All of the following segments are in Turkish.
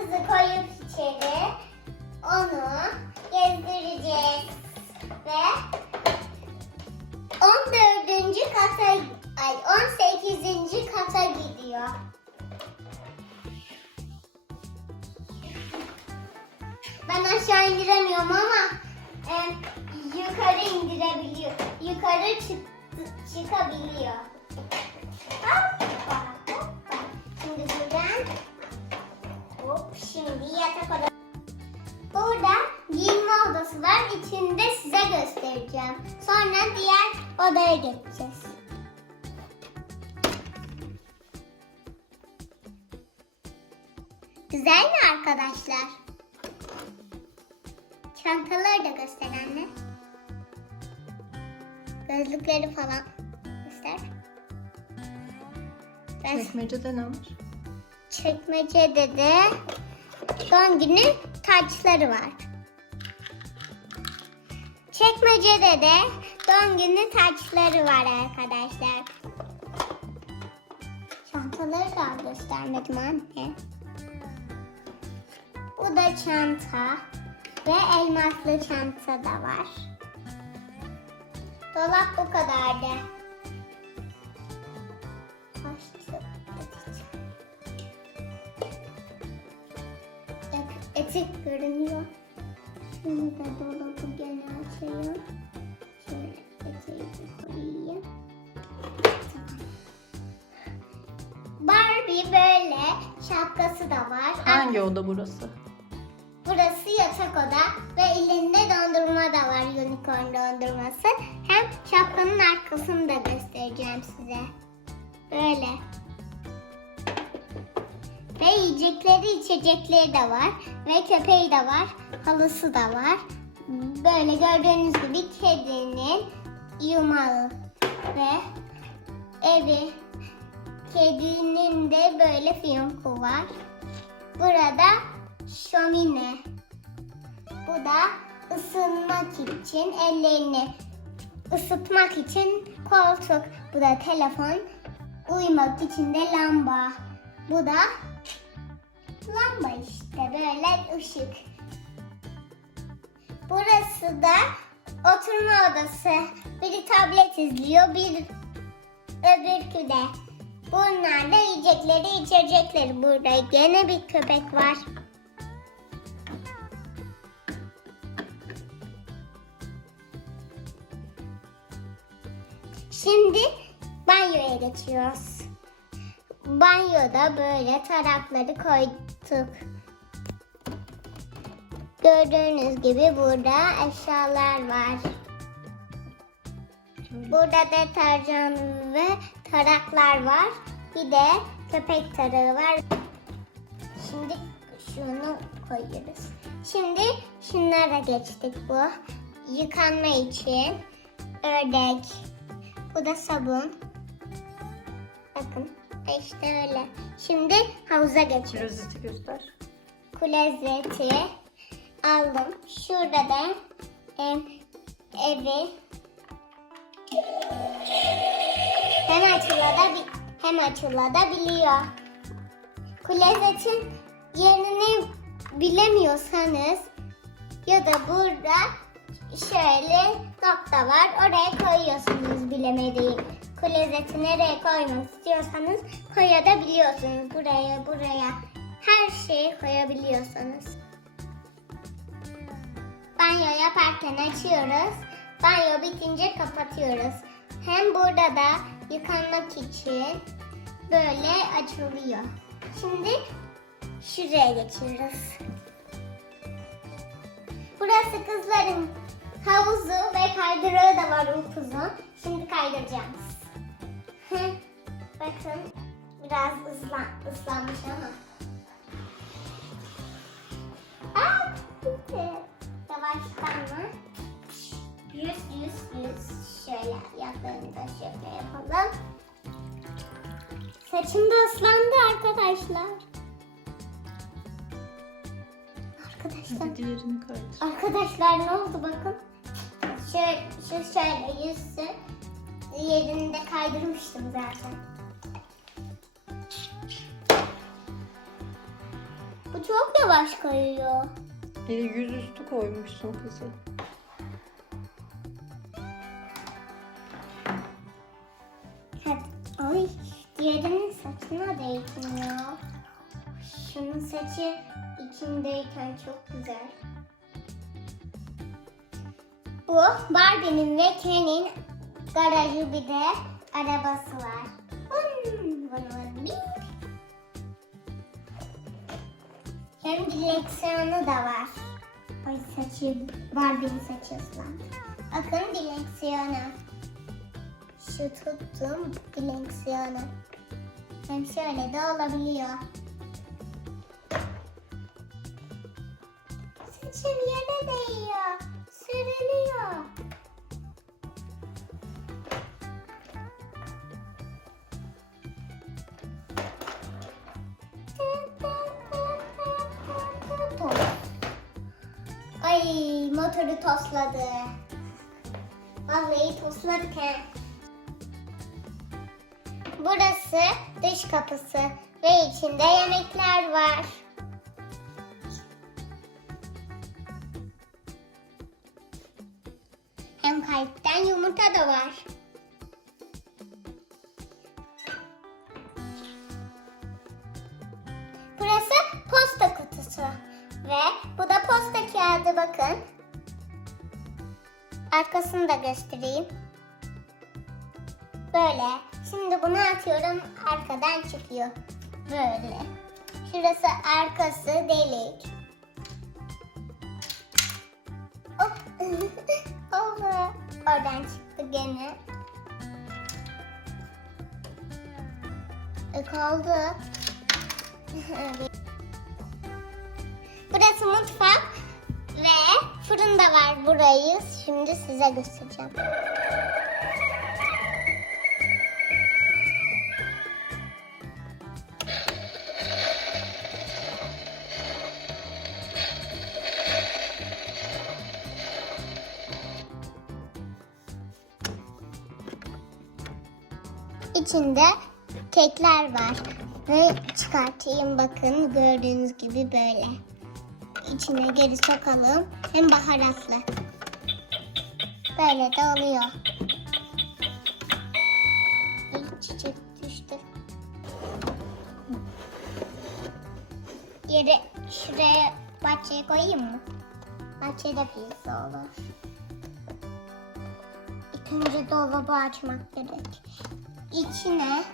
kızı koyup içeri onu gezdireceğiz. Ve 14. kata ay 18. kata gidiyor. Ben aşağı indiremiyorum ama e, yukarı indirebiliyor. Yukarı çık, çıkabiliyor. Hoppa, var. İçinde size göstereceğim. Sonra diğer odaya geçeceğiz. Güzel mi arkadaşlar? Çantaları da göster anne. Gözlükleri falan göster. Ben Çekmecede ne var? çekmecede de doğum günü taçları var. Çekmecede de doğum günü taçları var arkadaşlar. Çantaları da göstermedim anne. Bu da çanta ve elmaslı çanta da var. Dolap bu kadardı. Başlık edeceğim. Et- Etek görünüyor. Şimdi de dolabı şapkası da var. Hangi oda burası? Burası yatak oda ve elinde dondurma da var unicorn dondurması. Hem şapkanın arkasını da göstereceğim size. Böyle. Ve yiyecekleri içecekleri de var. Ve köpeği de var. Halısı da var. Böyle gördüğünüz gibi kedinin yumağı ve evi. Kedinin de böyle fiyonku var. Burada şömine. Bu da ısınmak için ellerini ısıtmak için koltuk. Bu da telefon. Uyumak için de lamba. Bu da lamba işte böyle ışık. Burası da oturma odası. Biri tablet izliyor, bir öbürkü de. Bunlar da yiyecekleri, içecekleri. Burada gene bir köpek var. Şimdi banyoya geçiyoruz. Banyoda böyle tarakları koyduk. Gördüğünüz gibi burada eşyalar var. Burada deterjan ve taraklar var. Bir de köpek tarağı var. Şimdi şunu koyuyoruz. Şimdi şunlara geçtik bu. Yıkanma için ördek. Bu da sabun. Bakın işte öyle. Şimdi havuza geçiyoruz. Rozeti göster. Klozeti aldım. Şurada da em, evi hem açılabiliyor hem açılabiliyor. Klozetin yerini bilemiyorsanız ya da burada şöyle nokta var. Oraya koyuyorsunuz bilemediği. Klozeti nereye koymak istiyorsanız koyabiliyorsunuz. Buraya, buraya. Her şeyi koyabiliyorsunuz. Banyo yaparken açıyoruz. Banyo bitince kapatıyoruz. Hem burada da yıkanmak için böyle açılıyor. Şimdi şuraya geçiyoruz. Burası kızların havuzu ve kaydırağı da var upuzun. Şimdi kaydıracağız. Bakın biraz ıslan, ıslanmış ama. Aa, gitti. Yavaştan mı? Yüz, yüz, yüz. Şöyle yaklarını da şöyle yapalım. Saçım da ıslandı arkadaşlar. Arkadaşlar. Hadi diğerini. Arkadaşlar ne oldu bakın. Şöyle, Şu şöyle yüzsün. Yerinde kaydırmıştım zaten. Bu çok yavaş kayıyor. De yüzüstü koymuşsun kızı. Ay diğerinin saçına değmiyor. Şunun saçı içindeyken çok güzel. Bu Barbie'nin ve Ken'in garajı bir de arabası var. Hem direksiyonu da var. Ay saçı, Barbie'nin saçı ıslandı. Bakın direksiyonu. Şu tuttum direksiyonu. Hem şöyle de olabiliyor. Saçım yere değiyor. Sürünüyor. Ay motoru tosladı. Vallahi tosladık he. Burası dış kapısı ve içinde yemekler var. Hem kalpten yumurta da var. Burası posta kutusu ve bu da posta kağıdı bakın. Arkasını da göstereyim. Böyle. Şimdi bunu atıyorum arkadan çıkıyor. Böyle. Şurası arkası delik. Hop. Oldu. Oradan çıktı gene. E kaldı. Burası mutfak ve fırın da var burayı. Şimdi size göstereceğim. İçinde kekler var. Ve çıkartayım bakın gördüğünüz gibi böyle. İçine geri sokalım. Hem baharatlı. Böyle de oluyor. Ay, çiçek düştü. Yere şuraya bahçeye koyayım mı? Bahçede pizza olur. İlk önce dolabı açmak gerek. İçine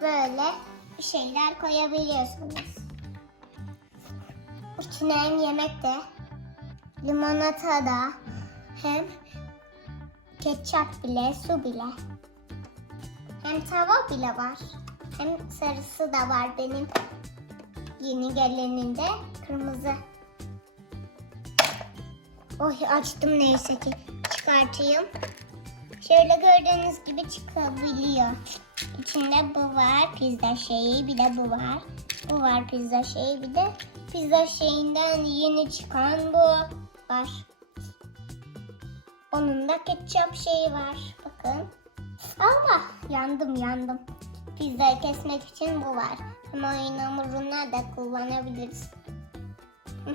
böyle şeyler koyabiliyorsunuz. İçine hem yemek de, limonata da, hem ketçap bile, su bile. Hem tava bile var. Hem sarısı da var benim yeni geleninde kırmızı. Oy açtım neyse ki. Çıkartayım. Şöyle gördüğünüz gibi çıkabiliyor. İçinde bu var pizza şeyi bir de bu var. Bu var pizza şeyi bir de pizza şeyinden yeni çıkan bu var. Onun da ketçap şeyi var. Bakın. Allah yandım yandım. Pizzayı kesmek için bu var. Ama oyun hamuruna da kullanabiliriz.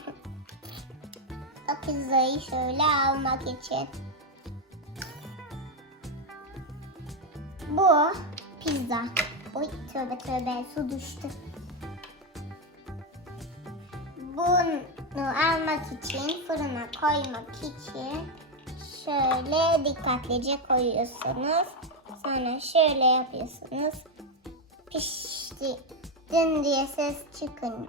o pizzayı şöyle almak için. Bu pizza. Oy tövbe tövbe su düştü. Bunu almak için fırına koymak için şöyle dikkatlice koyuyorsunuz. Sonra şöyle yapıyorsunuz. Pişti. Dın diye ses çıkın.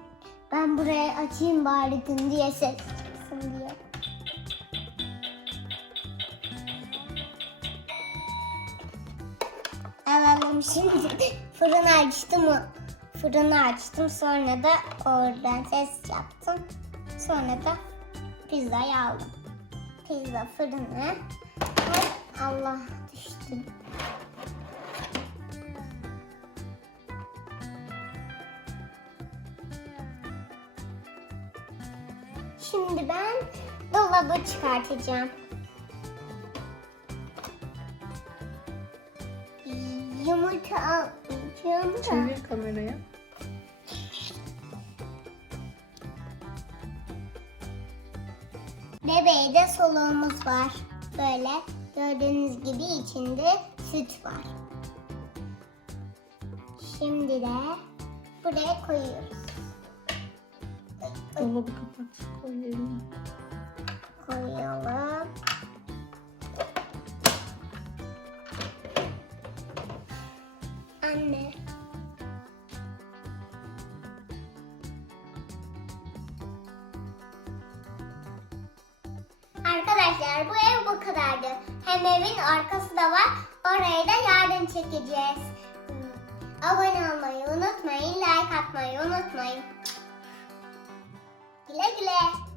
Ben buraya açayım bari dın diye ses Şimdi. Fırını açtım? Fırını açtım. Sonra da oradan ses yaptım. Sonra da pizzayı aldım. Pizza fırını. Allah düştü. Şimdi ben dolabı çıkartacağım. Yumurta da. Çevir kameraya. Bebeğe de soluğumuz var. Böyle gördüğünüz gibi içinde süt var. Şimdi de buraya koyuyoruz. Dolabı kapat. Koy yerine. Koyalım. anne. Arkadaşlar bu ev bu kadardı. Hem evin arkası da var. Oraya da yardım çekeceğiz. Hmm. Abone olmayı unutmayın. Like atmayı unutmayın. Güle güle.